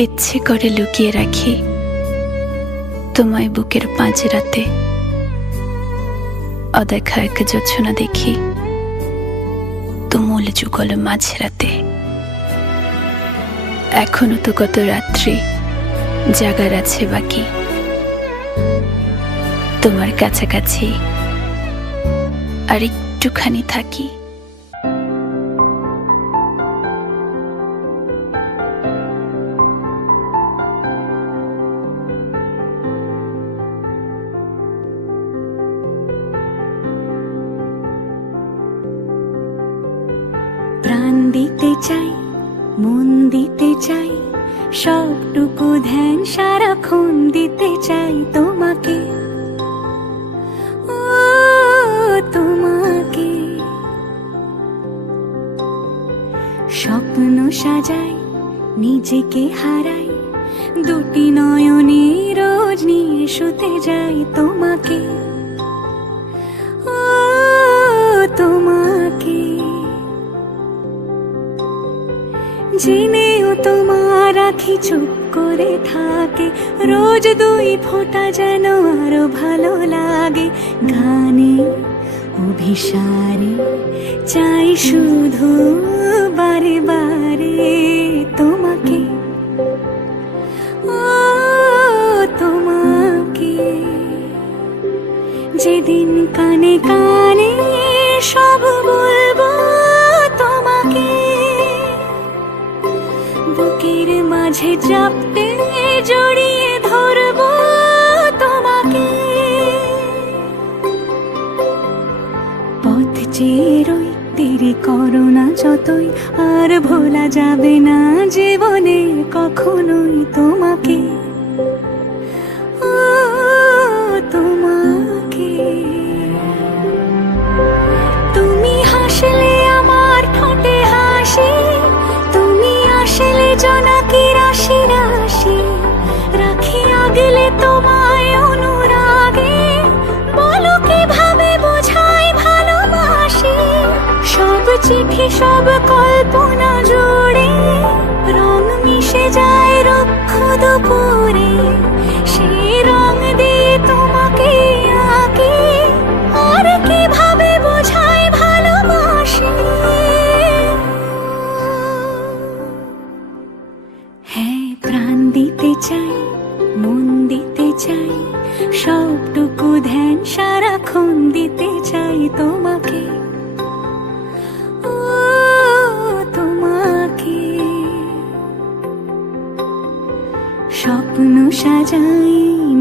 ইচ্ছে করে লুকিয়ে রাখি তোমায় বুকের পাঁজরাতে, অদেখা এক জোছনা দেখি তুমুল যুগল মাঝরাতে। এখনো তো কত রাত্রি জাগার আছে বাকি, তোমার কাছাকাছি আর একটুখানি থাকি। প্রাণ দিতে চাই, মন দিতে চাই, সবটুকু ধ্যান সারাক্ষণ দিতে চাই তোমাকে, ও তোমাকে। স্বপ্ন সাজাই, নিজেকে হারাই, দুটি নয়নে রোজ নিয়ে শুতে যাই তোমাকে, ও তোমাকে। জেনেও তোমার আখি চুপ করে থাকে, রোজ দুই ফোঁটা যেন আরো ভালো লাগে। গানে অভিসারে চাই শুধু বারে বারে তোমাকে, ও তোমাকে। যেদিন কানে কানে সব বলবো তোমাকে, বুকের মাঝে চাপতে জড়িয়ে ধরবো তোমাকে। পথ চেয়ে রই, দেরি করো না যতই, আর ভোলা যাবে না জীবনে কখনোই তোমাকে, ও তোমাকে। তুমি হাসলে আমার ঠোঁটে হাসি, তুমি আসলে জোনাকি রাশি রাশি, রাখি আগলে তোমায় অনুরাগে, বলো কিভাবে বোঝাই ভালোবাসি। সব চিঠি সব কল্পনা জুড়ে রং মিশে যায় রুক্ষ দুপুরে, সেই রং দিয়ে তোমাকে আঁকি, আর কিভাবে বোঝাই ভালোবাসি। হ্যাঁ, প্রাণ দিতে চাই, মন দিতে চাই, সবটুকু ধ্যান সারাক্ষণ দিতে চাই তোমাকে, ও তোমাকে। স্বপ্ন সাজাই,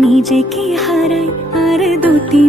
নিজেকে হারাই, আর দুটি